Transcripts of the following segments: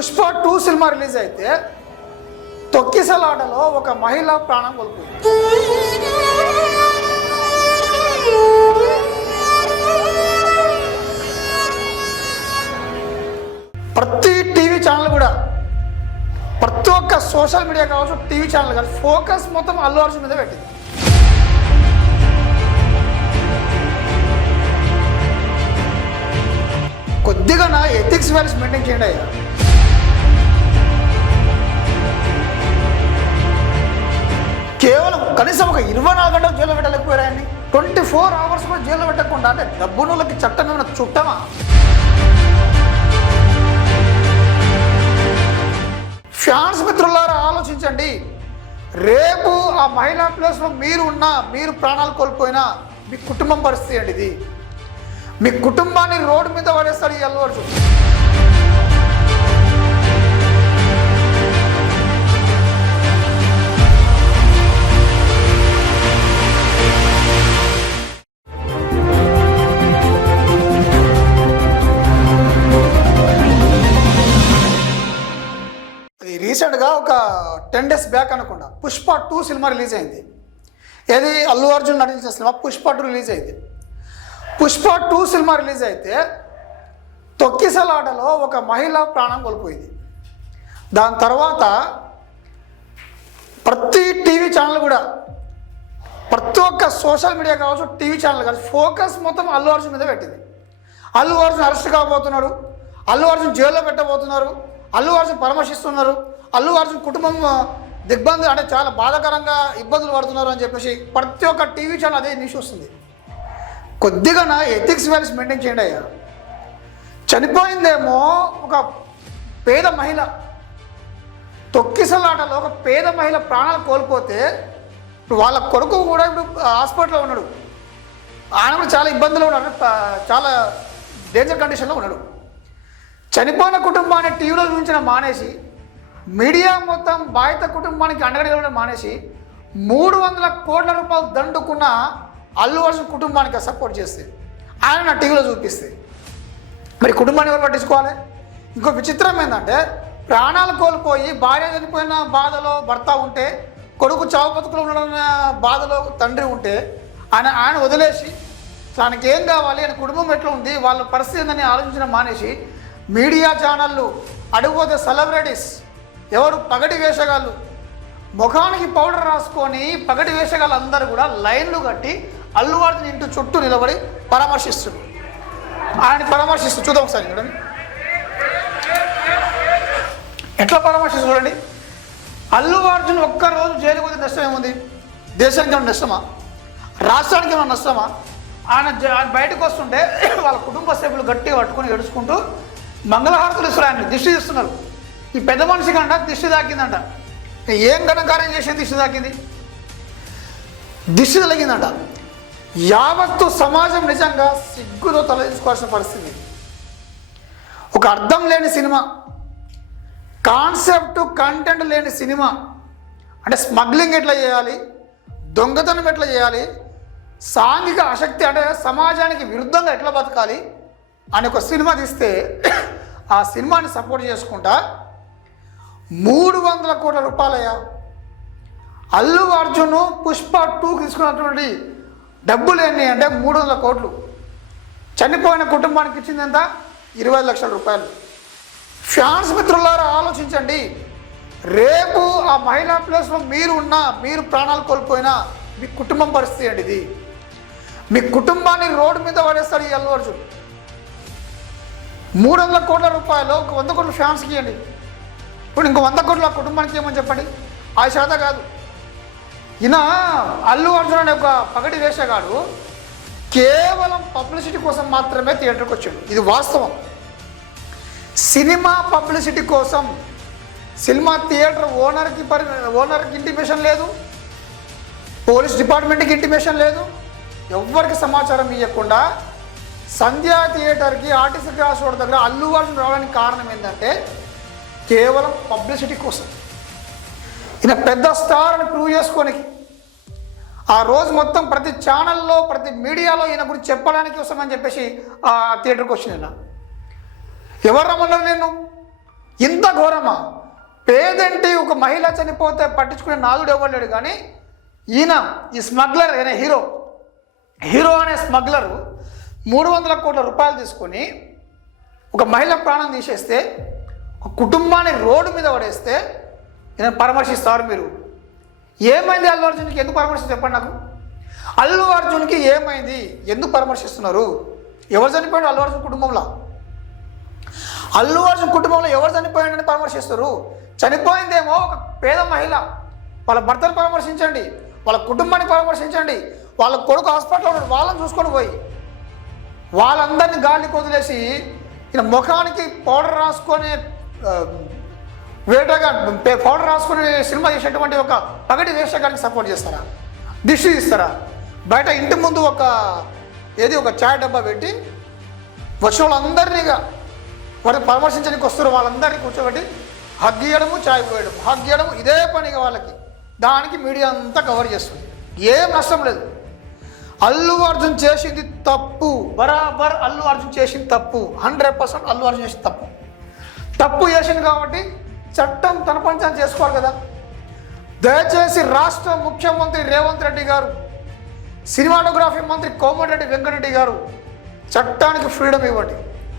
Pushpa two సినిమా release అయితే తొక్కిసలాటలో ఒక మహిళ ప్రాణం కోల్పోయింది. ప్రతి టీవీ ఛానల్ కూడా ప్రతి ఒక్క సోషల్ మీడియా కావచ్చు టీవీ ఛానల్ కావచ్చు ఫోకస్ మొత్తం అల్లు అర్జున్ మీద పెట్టింది. కొద్దిగా నా ఎథిక్స్ వాల్యూస్ మెయింటైన్ చేయండి అయ్యా. కేవలం కనీసం ఒక ఇరవై నాలుగు గంటలు జైల్లో పెట్టలేకపోయారండి ట్వంటీ ఫోర్ అవర్స్ కూడా జైల్లో పెట్టకుండా అంటే డబ్బునులకి చట్టం ఏమైనా చుట్టమా? ఫ్యాన్స్ మిత్రులారా ఆలోచించండి. రేపు ఆ మహిళా ప్లేస్లో మీరు ఉన్నా మీరు ప్రాణాలు కోల్పోయినా మీ కుటుంబం పరిస్థితి అండి ఇది మీ కుటుంబాన్ని రోడ్డు మీద పడేస్తాడు ఈ అల్లు టెన్ డేస్ బ్యాక్ అనుకుండా పుష్ప టూ సినిమా రిలీజ్ అయింది. ఏది అల్లు అర్జున్ నటించిన సినిమా పుష్ప టూ రిలీజ్ అయింది. పుష్ప టూ సినిమా రిలీజ్ అయితే తొక్కిసలాటలో ఒక మహిళ ప్రాణం కోల్పోయింది. దాని తర్వాత ప్రతి టీవీ ఛానల్ కూడా ప్రతి ఒక్క సోషల్ మీడియా కావచ్చు టీవీ ఛానల్ కావచ్చు ఫోకస్ మొత్తం అల్లు అర్జున్ మీద పెట్టింది. అల్లు అర్జున్ అరెస్ట్ కాబోతున్నాడు. అల్లు అర్జున్ జైల్లో పెట్టబోతున్నారు. అల్లు అర్జున్ పరామర్శిస్తున్నారు. అల్లు అర్జున్ కుటుంబం దిగ్బంధం అంటే చాలా బాధాకరంగా ఇబ్బందులు పడుతున్నారు అని చెప్పేసి ప్రతి ఒక్క టీవీ ఛానల్ అదే న్యూస్ వస్తుంది. కొద్దిగా నా ఎథిక్స్ వాల్యూస్ మెయింటైన్ చేయండి అయ్యా. చనిపోయిందేమో ఒక పేద మహిళ. తొక్కిసలాటలో ఒక పేద మహిళ ప్రాణాలు కోల్పోతే ఇప్పుడు వాళ్ళ కొడుకు కూడా ఇప్పుడు హాస్పిటల్లో ఉన్నాడు. ఆయన కూడా చాలా ఇబ్బందులు ఉన్నాడు చాలా డేంజర్ కండిషన్లో ఉన్నాడు. చనిపోయిన కుటుంబాన్ని టీవీలో చూపించిన మానేసి మీడియా మొత్తం బాధిత కుటుంబానికి అండగడగడం మానేసి మూడు వందల కోట్ల రూపాయలు దండుకున్న అల్లు అర్జున్ కుటుంబానికి సపోర్ట్ చేస్తే ఆయన నా టీవీలో చూపిస్తే. మరి కుటుంబాన్ని ఎవరు పట్టించుకోవాలి? ఇంకో విచిత్రం ఏంటంటే ప్రాణాలు కోల్పోయి భార్య చనిపోయిన బాధలో భర్త ఉంటే కొడుకు చావు బతుకులు ఉండడం బాధలో తండ్రి ఉంటే ఆయన ఆయన వదిలేసి తనకి ఏం కావాలి ఆయన కుటుంబం ఎట్లా ఉంది వాళ్ళ పరిస్థితి ఏందని ఆలోచించడం మానేసి మీడియా ఛానళ్ళు అడుగుపోతే సెలబ్రిటీస్ ఎవరు పగటి వేషగాళ్ళు? ముఖానికి పౌడర్ రాసుకొని పగటి వేషగాళ్ళు అందరూ కూడా లైన్లు కట్టి అల్లు అర్జున్ ఇంటి చుట్టూ నిలబడి పరామర్శిస్తున్నారు. ఆయన పరామర్శిస్తూ చూద్దాం ఒకసారి చూడండి ఎట్లా పరామర్శిస్తూ చూడండి. అల్లు అర్జున్ ఒక్కరోజు జైలుకు పోతే నష్టం ఏముంది? దేశానికి ఏమైనా నష్టమా? రాష్ట్రానికి ఏమైనా నష్టమా? ఆయన జ- ఆయన బయటకు వస్తుంటే వాళ్ళ కుటుంబ సభ్యులు గట్టిగా పట్టుకొని ఏడుచుకుంటూ మంగళహారతులు ఇస్తారు ఆయన దిష్టి ఇస్తున్నారు ఈ పెద్ద మనిషి కంట దిష్టి తాకిందంట. ఏం ఘనకార్యం చేసిన దిష్టి తాకింది? దిష్టి తొలగిందంట. యావత్తు సమాజం నిజంగా సిగ్గుతో తలదించుకోవాల్సిన పరిస్థితి. ఒక అర్థం లేని సినిమా కాన్సెప్ట్ కంటెంట్ లేని సినిమా. అంటే స్మగ్లింగ్ ఎట్లా చేయాలి? దొంగతనం ఎట్లా చేయాలి? సాంఘిక ఆసక్తి అంటే సమాజానికి విరుద్ధంగా ఎట్లా బతకాలి? అని ఒక సినిమా తీస్తే ఆ సినిమాని సపోర్ట్ చేసుకుంటా మూడు వందల కోట్ల రూపాయలయ్యా. అల్లు అర్జున్ పుష్ప టూ తీసుకున్నటువంటి డబ్బులు ఎన్ని అంటే మూడు వందల కోట్లు. చనిపోయిన కుటుంబానికి ఇచ్చింది ఎంత? ఇరవై లక్షల రూపాయలు. ఫ్యాన్స్ మిత్రులారా ఆలోచించండి. రేపు ఆ మహిళా ప్లేస్లో మీరు ఉన్నా మీరు ప్రాణాలు కోల్పోయినా మీ కుటుంబం పరిస్థితి అండి ఇది మీ కుటుంబాన్ని రోడ్డు మీద పడేస్తాడు ఈ అల్లు అర్జున్. మూడు వందల కోట్ల రూపాయలు ఒక వంద కోట్ల ఫ్యాన్స్కి ఇవ్వండి. ఇప్పుడు ఇంకో వంద కోట్ల ఆ కుటుంబానికి ఏమని చెప్పండి? ఆ శాత కాదు. ఈయన అల్లు అర్జున్ అనే ఒక పగటి వేషగాడు కేవలం పబ్లిసిటీ కోసం మాత్రమే థియేటర్కి వచ్చాడు. ఇది వాస్తవం. సినిమా పబ్లిసిటీ కోసం సినిమా థియేటర్ ఓనర్కి పరి ఓనర్కి ఇంటిమేషన్ లేదు. పోలీస్ డిపార్ట్మెంట్కి ఇంటిమేషన్ లేదు. ఎవ్వరికి సమాచారం ఇవ్వకుండా సంధ్యా థియేటర్కి ఆర్టీసీ క్రాస్ రోడ్ దగ్గర అల్లు అర్జున్ రావడానికి కారణం ఏంటంటే కేవలం పబ్లిసిటీ కోసం. ఈయన పెద్ద స్టార్ అని ప్రూవ్ చేసుకోనికి ఆ రోజు మొత్తం ప్రతి ఛానల్లో ప్రతి మీడియాలో ఈయన గురించి చెప్పడానికి వస్తామని చెప్పేసి ఆ థియేటర్కి వచ్చింది ఈయన ఎవరు రమ్మన్నారు నేను ఇంత ఘోరమా? పేదంటే ఒక మహిళ చనిపోతే పట్టించుకునే నాదుడు ఇవ్వలేడు కానీ ఈయన ఈ స్మగ్లర్ అనే హీరో. హీరో అనే స్మగ్లరు మూడు వందల కోట్ల రూపాయలు తీసుకొని ఒక మహిళ ప్రాణం తీసేస్తే కుటుంబాన్ని రోడ్డు మీద పడేస్తే నేను పరామర్శిస్తారు మీరు. ఏమైంది అల్లు అర్జున్కి? ఎందుకు పరామర్శిస్తారు చెప్పండి నాకు. అల్లు అర్జున్కి ఏమైంది? ఎందుకు పరామర్శిస్తున్నారు? ఎవరు చనిపోయాడు అల్లు అర్జున్ కుటుంబంలో? అల్లు అర్జున్ కుటుంబంలో ఎవరు చనిపోయాడని పరామర్శిస్తారు? చనిపోయిందేమో ఒక పేద మహిళ. వాళ్ళ భర్తను పరామర్శించండి. వాళ్ళ కుటుంబాన్ని పరామర్శించండి. వాళ్ళ కొడుకు హాస్పిటల్లో ఉన్నాడు. వాళ్ళని చూసుకొని పోయి. వాళ్ళందరినీ గాలి కొదిలేసి ఈయన ముఖానికి పౌడర్ రాసుకొని Um, వేటగా పౌడర్ రాసుకుని సినిమా చేసేటువంటి ఒక పగటి వేషగానికి సపోర్ట్ చేస్తారా? దిష్టి ఇస్తారా బయట ఇంటి ముందు ఒక ఏది ఒక చాయ్ డబ్బా పెట్టి వచ్చిన వాళ్ళందరినీగా వారిని పరామర్శించడానికి వస్తున్న వాళ్ళందరినీ కూర్చోబెట్టి హగ్ ఇయ్యడము చాయ్ పోయడం హగ్ ఇయ్యడము ఇదే పనిగా వాళ్ళకి. దానికి మీడియా అంతా కవర్ చేస్తుంది. ఏం నష్టం లేదు. అల్లు అర్జున్ చేసింది తప్పు. బరాబర్ అల్లు అర్జున్ చేసింది తప్పు. హండ్రెడ్ పర్సెంట్ అల్లు అర్జున్ చేసింది తప్పు. తప్పు చేసింది కాబట్టి చట్టం తన పంచాన్ని చేసుకోవాలి కదా. దయచేసి రాష్ట్ర ముఖ్యమంత్రి రేవంత్ రెడ్డి గారు సినిమాటోగ్రఫీ మంత్రి కోమటిరెడ్డి వెంకటరెడ్డి గారు చట్టానికి ఫ్రీడమ్ ఇవ్వండి.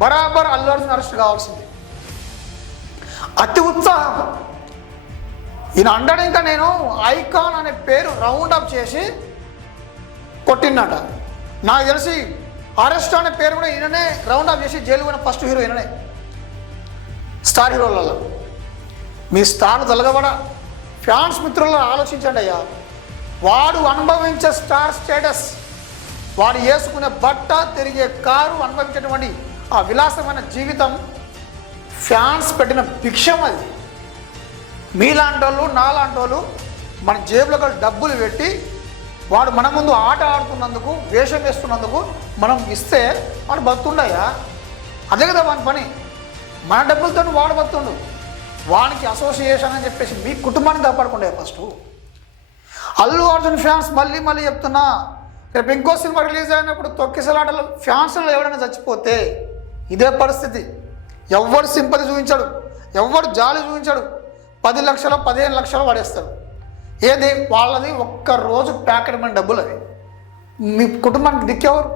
బరాబర్ అల్లు అర్జున్ అరెస్ట్ కావాల్సింది. అతి ఉత్సాహం. ఈయన అండడం ఇంకా నేను ఐకాన్ అనే పేరు రౌండ్ అప్ చేసి కొట్టిందట. నాకు తెలిసి అరెస్ట్ అనే పేరు కూడా ఈయననే రౌండ్ అప్ చేసి జైలు పోయిన ఫస్ట్ హీరో ఈయననే. స్టార్ హీరోలలో మీ స్టార్ తొలగబడ ఫ్యాన్స్ మిత్రులను ఆలోచించండి అయ్యా. వాడు అనుభవించే స్టార్ స్టేటస్ వాడు వేసుకునే బట్ట తిరిగే కారు అనుభవించేటువంటి ఆ విలాసమైన జీవితం ఫ్యాన్స్ పెట్టిన భిక్షం అది. మీలాంటి వాళ్ళు నాలాంటి వాళ్ళు మన జేబులో డబ్బులు పెట్టి వాడు మన ముందు ఆట ఆడుతున్నందుకు వేషం వేస్తున్నందుకు మనం ఇస్తే వాడు బతుండయా అదే కదా వాని పని. మన డబ్బులతో వాడు బతుండు వానికి అసోసియేషన్ అని చెప్పేసి మీ కుటుంబాన్ని కాపాడుకుండే ఫస్ట్ అల్లు అర్జున్ ఫ్యాన్స్ మళ్ళీ మళ్ళీ చెప్తున్నా రేపు ఇంకో సినిమా రిలీజ్ అయినప్పుడు తొక్కిసలాటలు ఫ్యాన్స్లో ఎవరైనా చచ్చిపోతే ఇదే పరిస్థితి. ఎవ్వడు సింపతి చూపించాడు ఎవ్వడు జాలి చూపించాడు పది లక్షలు పదిహేను లక్షలు పడేస్తాడు ఏది? వాళ్ళది ఒక్క రోజు ప్యాకెట్ మన డబ్బులు అది మీ కుటుంబానికి దిక్కెవరు?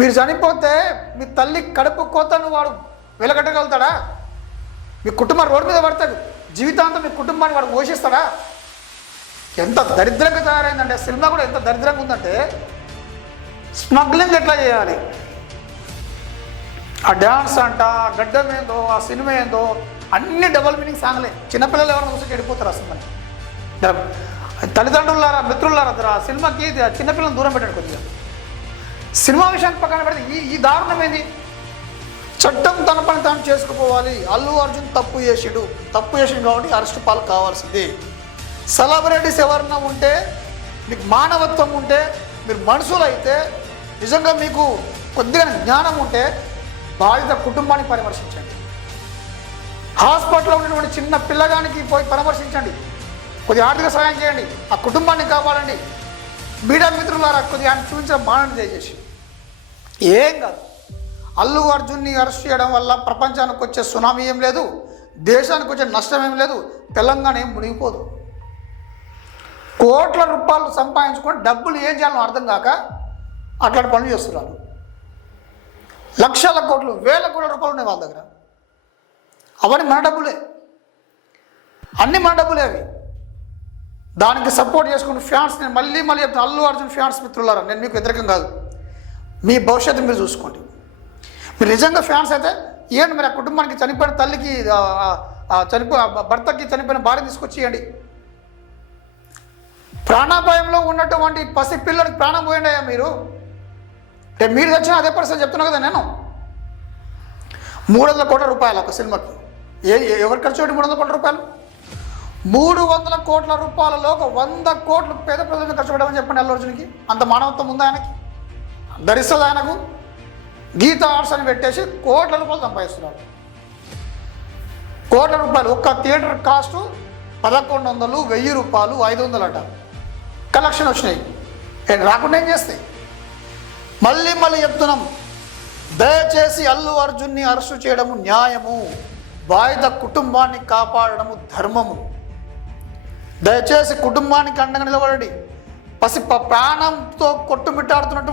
మీరు చనిపోతే మీ తల్లి కడుపు కోతను వాడు వెలగట్టగలుగుతాడా? మీ కుటుంబం రోడ్డు మీద పడతాడు జీవితాంతం మీ కుటుంబాన్ని వాడు పోషిస్తాడా? ఎంత దరిద్రంగా తయారైందంటే సినిమా కూడా ఎంత దరిద్రంగా ఉందంటే స్మగ్లింగ్ ఎట్లా చేయాలి? ఆ డ్యాన్స్ అంట ఆ గడ్డం ఏందో ఆ సినిమా ఏందో అన్ని డబల్ మీనింగ్ సాంగ్లే. చిన్నపిల్లలు ఎవరైనా చూసి చెడిపోతారు అసలు తల్లిదండ్రులారా మిత్రులారా జర ఆ సినిమాకి ఇది ఆ దూరం పెట్టండి కొద్దిగా. సినిమా విషయాన్ని పక్కన పెడితే ఈ ఈ దారుణం చట్టం తన పని తాను చేసుకుపోవాలి. అల్లు అర్జున్ తప్పు చేసాడు. తప్పు చేసిండు కాబట్టి అరెస్ట్ పాలు కావాల్సింది. సెలబ్రిటీస్ ఎవరన్నా ఉంటే మీకు మానవత్వం ఉంటే మీరు మనుషులు అయితే నిజంగా మీకు కొద్దిగా జ్ఞానం ఉంటే బాధిత కుటుంబాన్ని పరామర్శించండి. హాస్పిటల్లో ఉన్నటువంటి చిన్న పిల్లగానికి పోయి పరామర్శించండి. కొద్దిగా ఆర్థిక సహాయం చేయండి. ఆ కుటుంబాన్ని కాపాడండి. మీడియా మిత్రులారా కొద్దిగా ఆయన చూపించిన మానని దయచేసి. ఏం కాదు. అల్లు అర్జున్ని అరెస్ట్ చేయడం వల్ల ప్రపంచానికి వచ్చే సునామీ ఏం లేదు దేశానికి వచ్చే నష్టం ఏం లేదు తెలంగాణ ఏం మునిగిపోదు. కోట్ల రూపాయలు సంపాదించుకొని డబ్బులు ఏం చేయాలో అర్థం కాక అట్లాంటి పనులు చేస్తున్నారు. లక్షల కోట్లు వేల కోట్ల రూపాయలు ఉన్నాయి వాళ్ళ దగ్గర. అవన్నీ మన డబ్బులే. అన్నీ మన డబ్బులే అవి. దానికి సపోర్ట్ చేసుకున్న ఫ్యాన్స్ నేను మళ్ళీ మళ్ళీ చెప్తాను అల్లు అర్జున్ ఫ్యాన్స్ మిత్రులారా నేను మీకు వ్యతిరేకం కాదు. మీ భవిష్యత్తు మీరు చూసుకోండి. మీరు నిజంగా ఫ్యాన్స్ అయితే ఏంటి మరి ఆ కుటుంబానికి చనిపోయిన తల్లికి చనిపో భర్తకి చనిపోయిన భార్య తీసుకొచ్చేయండి. ప్రాణాపాయంలో ఉన్నటువంటి పసి పిల్లడికి ప్రాణం పోయిండయా మీరు. రేపు మీరు తెచ్చిన అదే పరిస్థితి చెప్తున్నా కదా నేను. మూడు వందల కోట్ల రూపాయలు ఒక సినిమాకి. ఏ ఎవరు ఖర్చు పెట్టి మూడు వందల కోట్ల రూపాయలు? మూడు వందల కోట్ల రూపాయలలో ఒక వంద కోట్లు పేద ప్రజల ఖర్చు పెట్టమని చెప్పండి అల్లు అర్జున్కి. అంత మానవత్వం ఉందా ఆయనకి? ధరిస్తుంది ఆయనకు? గీత ఆర్ట్స్ అని పెట్టేసి కోట్ల రూపాయలు సంపాదిస్తున్నారు. కోట్ల రూపాయలు ఒక్క థియేటర్ కాస్ట్ పదకొండు వందలు వెయ్యి రూపాయలు ఐదు వందలు అట కలెక్షన్ వచ్చినాయి. రాకుండా ఏం చేస్తాయి? మళ్ళీ మళ్ళీ చెప్తున్నాం. దయచేసి అల్లు అర్జున్ని అరెస్టు చేయడము న్యాయము. బాధిత కుటుంబాన్ని కాపాడడము ధర్మము. దయచేసి కుటుంబానికి అండగా నిలబడండి. పసి ప్రాణంతో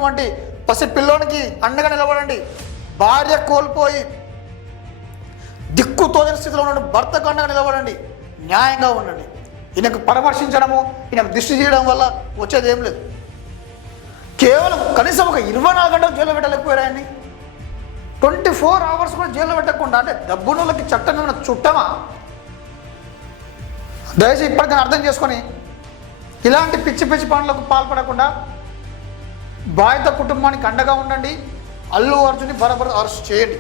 ఉన్నటువంటి పసి పిల్లోనికి అండగా నిలబడండి. భార్య కోల్పోయి దిక్కు తోచని స్థితిలో ఉన్న భర్తకు అండగా నిలబడండి. న్యాయంగా ఉండండి. ఈయనకు పరామర్శించడము ఈయనకు దిష్టి చేయడం వల్ల వచ్చేది ఏం లేదు. కేవలం కనీసం ఒక ఇరవై నాలుగు గంటలు జైల్లో పెట్టలేకపోయారాయన్ని ట్వంటీ ఫోర్ అవర్స్ కూడా జైల్లో పెట్టకుండా అంటే డబ్బునోళ్ళకి చట్టం ఏమైనా చుట్టమా? దయచేసి ఇప్పటికైనా అర్థం చేసుకొని ఇలాంటి పిచ్చి పిచ్చి పనులకు పాల్పడకుండా బాధిత కుటుంబానికి అండగా ఉండండి. అల్లు అర్జున్ని బరబర అరెస్ట్ చేయండి.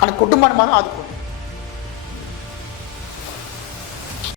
కానీ కుటుంబాన్ని మనం ఆదుకోండి.